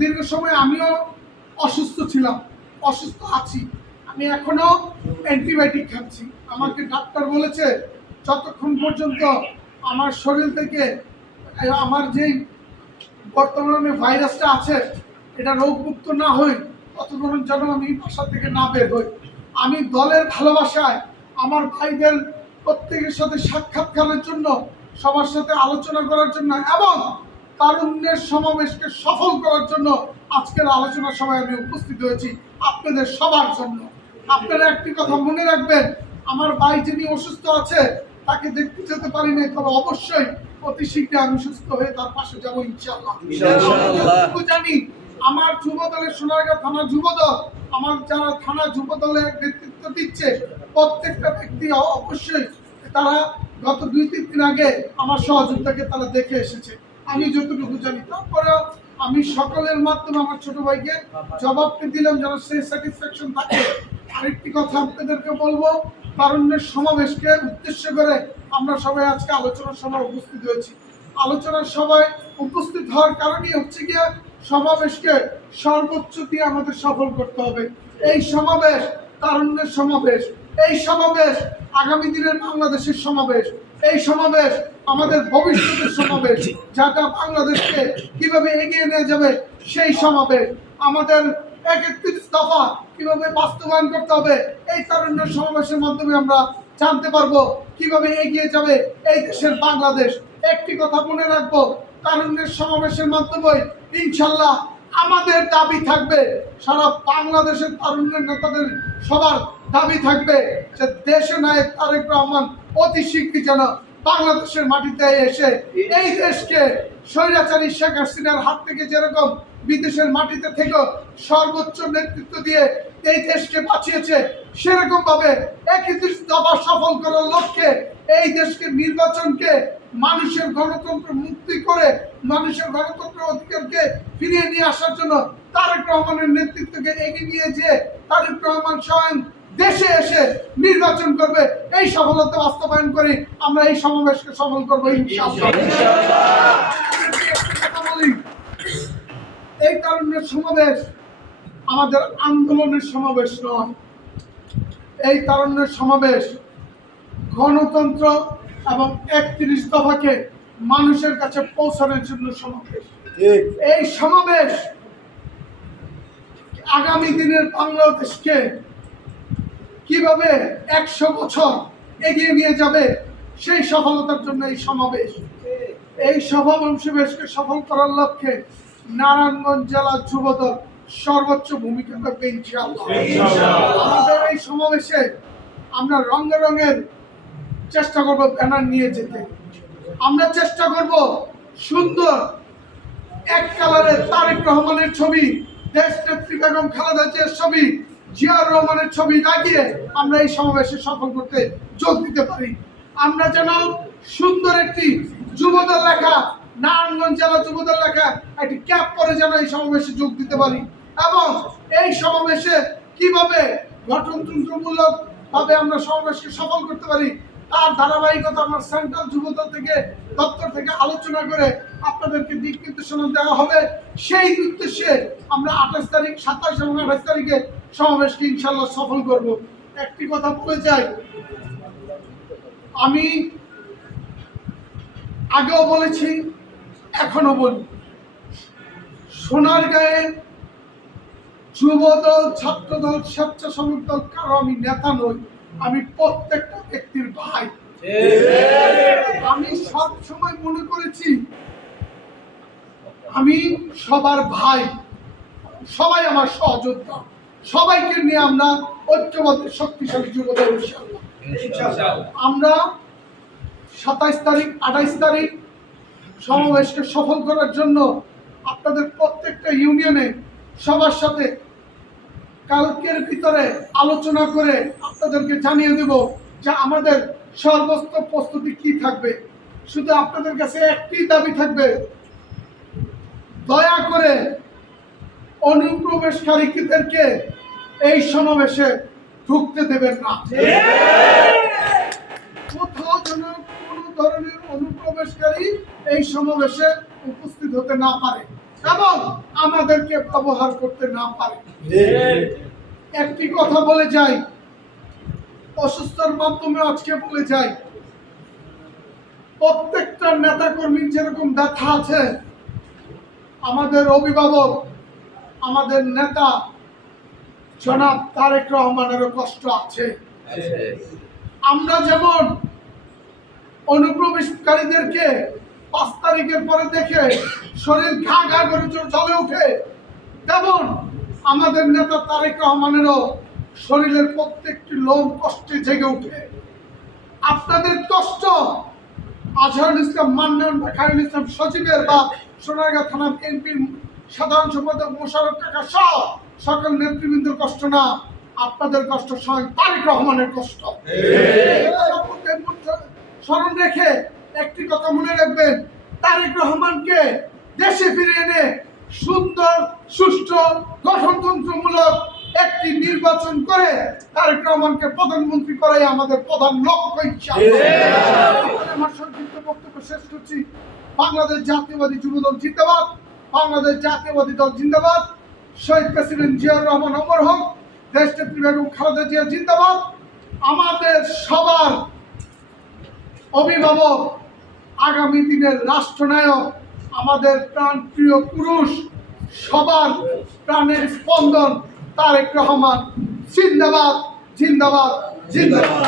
দীর্ঘ সময় আমিও অসুস্থ ছিলাম, অসুস্থ আছি। আমি এখনো অ্যান্টিবায়োটিক খাচ্ছি। আমাকে ডাক্তার বলেছে যতক্ষণ পর্যন্ত আমার শরীর থেকে আমার যেই বর্তমানে ভাইরাসটা আছে এটা রোগমুক্ত না হই ততক্ষণ যেন আমি বাসা থেকে না বের হই। আমি দলের ভালোবাসায় আমার ভাইদের প্রত্যেকের সাথে সাক্ষাৎকারের জন্য, সবার সাথে আলোচনা করার জন্য এবং তারুণ্যের সমাবেশকে সফল করার জন্য আজকের আলোচনা সভায় আমি উপস্থিত হয়েছি আপনাদের সবার জন্য। আপনারা একটি কথা মনে রাখবেন, আমার ভাই যিনি অসুস্থ আছে তাকে দেখতে যেতে পারি না, তবে অবশ্যই অতি শীঘ্রই আমি সুস্থ হয়ে তার পাশে যাবো ইনশাআল্লাহ। জানি আমার যুব দলের সোনারগাঁ থানা যুব দল, আমার যারা থানা যুব দলে নেতৃত্ব দিচ্ছে প্রত্যেকটা ব্যক্তি অবশ্যই তারা গত 2-3 দিন আগে আমার সহযোগিতাকে তারা দেখে এসেছে, আমি যতটুকু জানি। তারপরেও আমি সকলের মাধ্যমে আমার ছোট ভাইকে জবাবটি দিলাম যেন সে স্যাটিসফ্যাকশন থাকে। আরেকটি কথা আপনাদেরকে বলবো, তারুণ্যের সমাবেশকে উদ্দেশ্য করে আমরা সবাই আজকে আলোচনা সভায় উপস্থিত হয়েছি। আলোচনার সভায় উপস্থিত হওয়ার কারণই হচ্ছে গিয়ে সমাবেশকে সর্বোচ্চ দিয়ে আমাদের সফল করতে হবে। এই সমাবেশ তারুণ্যের সমাবেশ, এই সমাবেশ আগামী দিনের বাংলাদেশের সমাবেশ, এই সমাবেশ আমাদের ভবিষ্যতের সমাবেশ, যাটা বাংলাদেশকে কিভাবে এগিয়ে নিয়ে যাবে সেই সমাবেশ। আমাদের 31 দফা কিভাবে বাস্তবায়ন করতে হবে এই তারুণ্যের সমাবেশের মাধ্যমে আমরা জানতে পারবো কিভাবে এগিয়ে যাবে এই দেশের বাংলাদেশ। একটি কথা মনে রাখবো, তারুণ্যের সমাবেশের মাধ্যমে ইনশাল্লাহ আমাদের দাবি থাকবে, সারা বাংলাদেশের তারুণ্যের নেতাদের সবার দাবি থাকবে যে দেশে নায়ক তারেক রহমান অতি শীঘ্রই যেন বাংলাদেশের মাটিতে এসে এই দেশকে স্বৈরাচারী শেখ হাসিনার হাত থেকে যেরকম বিদেশের মাটিতে থেকে সর্বোচ্চ নেতৃত্ব দিয়ে এই দেশকে বাঁচিয়েছে, সেরকম ভাবে 31 দফা সফল করার লক্ষ্যে এই দেশকে নির্বাচনকে মানুষের গণতন্ত্র মুক্তি করে মানুষের গণতন্ত্র অধিকারকে ফিরিয়ে নিয়ে আসার জন্য তারেক রহমানের নেতৃত্বকে এগিয়ে নিয়ে যে তারেক রহমান স্বয়ং দেশে এসে নির্বাচন করবে, এই সফলতা বাস্তবায়ন করে আমরা এই সমাবেশকে সফল করবো ইনশাআল্লাহ। এই তারুণ্যের সমাবেশ আমাদের আন্দোলনের সমাবেশ নয়, এই তারুণ্যের সমাবেশ গণতন্ত্র এবং 31 দফাকে মানুষের কাছে পৌঁছানোর জন্য সমাবেশ। এই সমাবেশ আগামী দিনের বাংলাদেশকে কিভাবে 100 বছর এগিয়ে নিয়ে যাবে সেই সফলতার জন্য এই সমাবেশ। এই সমাবেশকে সফল করার লক্ষ্যে নারায়ণগঞ্জ জেলা যুবদল সর্বোচ্চ ভূমিকা রাখবে ইনশাআল্লাহ। আমাদের এই সমাবেশে আমরা রঙে রঙের চেষ্টা করব ব্যানার নিয়ে যেতে, আমরা চেষ্টা করব সুন্দর এক কালারের তারেক রহমানের ছবি, দেশ নেত্রী বেগম খালেদা জিয়ার ছবি, জিয়াউর রহমানের ছবি লাগিয়ে আমরা এই সমাবেশে সফল করতে যোগ দিতে পারি। আমরা যেন সুন্দর একটি যুবদল লেখা, নারায়ণগঞ্জ জেলা যুবদল লেখা একটি ক্যাপ পরে যেন এই সমাবেশে যোগ দিতে পারি এবং এই সমাবেশে কিভাবে গঠনতন্ত্রমূলক ভাবে আমরা সমাবেশকে সফল করতে পারি তার ধারাবাহিকতা আমরা সেন্ট্রাল যুবদল থেকে দপ্তর থেকে আলোচনা করে আপনাদেরকে দিক নির্দেশনা দেওয়া হবে। সেই উদ্দেশ্যে আমরা 28 তারিখ, 27 এবং 28 তারিখে সমাবেশকে ইনশাল্লাহ সফল করব। একটি কথা বলে যাই, আমি আগেও বলেছি এখনো বলি, সোনারগাঁয়ে যুবদল, ছাত্রদল, স্বেচ্ছাসেবক দল কারো আমি নেতা নই, আমি প্রত্যেকটা ব্যক্তির ভাই। আমি সব সময় মনে করেছি আমি সবার ভাই, সবাই আমার সহযোদ্ধা, সবাইকে নিয়ে আমরা ঐক্যবদ্ধ শক্তিশালী যুবদল ইনশাআল্লাহ। আমরা 27 তারিখ, 28 তারিখ সমাবেশকে সফল করার জন্য আপনাদের প্রত্যেকটা ইউনিয়নে সবার সাথে কালকের ভিতরে আলোচনা করে আপনাদেরকে জানিয়ে দেব যে আমাদের সর্বোচ্চ প্রস্তুতি কি থাকবে। শুধু আপনাদের কাছে একটি দাবি থাকবে, দয়া করে অনুপ্রবেশকারীদেরকে এই সমাবেশে ঢুকতে দেবেন না। কোথাও যেন কোনো ধরনের অনুপ্রবেশকারী এই সমাবেশে উপস্থিত হতে না পারে এবং আমাদেরকে ব্যবহার করতে না পারে। একটি কথা বলে যাই, অসুস্থতার মাধ্যমে আজকে বলে যাই, প্রত্যেকটা নেতা কর্মীর যেরকম ব্যথা আছে, আমাদের অভিভাবক, আমাদের নেতা জনাব তারেক রহমানেরও কষ্ট আছে। আমরা যেমন অনুপ্রবেশকারীদেরকে 5 তারিখের পরে দেখে শরীর ঘা ঘা করে জ্বলে ওঠে, তেমন আমাদের নেতা তারেক রহমানেরও শরীরের প্রত্যেকটি লোম কষ্টে জেগে ওঠে। আপনাদের কষ্ট আজহারুল ইসলাম মান্নান বা খায়রুল ইসলাম সজীবের বা সোনারগাঁ থানা বিএনপির সাধারণ সম্পাদক মোশাররফ কাকা সহ সকল নেতৃবৃন্দের কষ্ট না, আপনাদের কষ্ট স্বয়ং তারেক রহমানের কষ্ট। স্মরণ রেখে একটি কথা মনে রাখবেন, তারেক রহমানকে দেশে ফিরে এনে সুন্দর সুষ্ঠু গঠনতন্ত্রমূলক একটি নির্বাচন করে তারেক রহমানকে প্রধানমন্ত্রী করাই আমাদের প্রধান লক্ষ্য। আমার সংক্ষিপ্ত বক্তব্য শেষ করছি। বাংলাদেশ জাতীয়বাদী যুবদল জিন্দাবাদ, বাংলাদেশ জাতীয়বাদী দল জিন্দাবাদ, শহীদ প্রেসিডেন্ট জিয়াউর রহমান অমর হোক, দেশনেত্রী বেগম খালেদা জিয়া জিন্দাবাদ। আমাদের সবার অভিভাবক, আগামী দিনের রাষ্ট্রনায়ক, আমাদের প্রাণপ্রিয় পুরুষ, সবার প্রাণের স্পন্দন তারেক রহমান জিন্দাবাদ, জিন্দাবাদ, জিন্দাবাদ।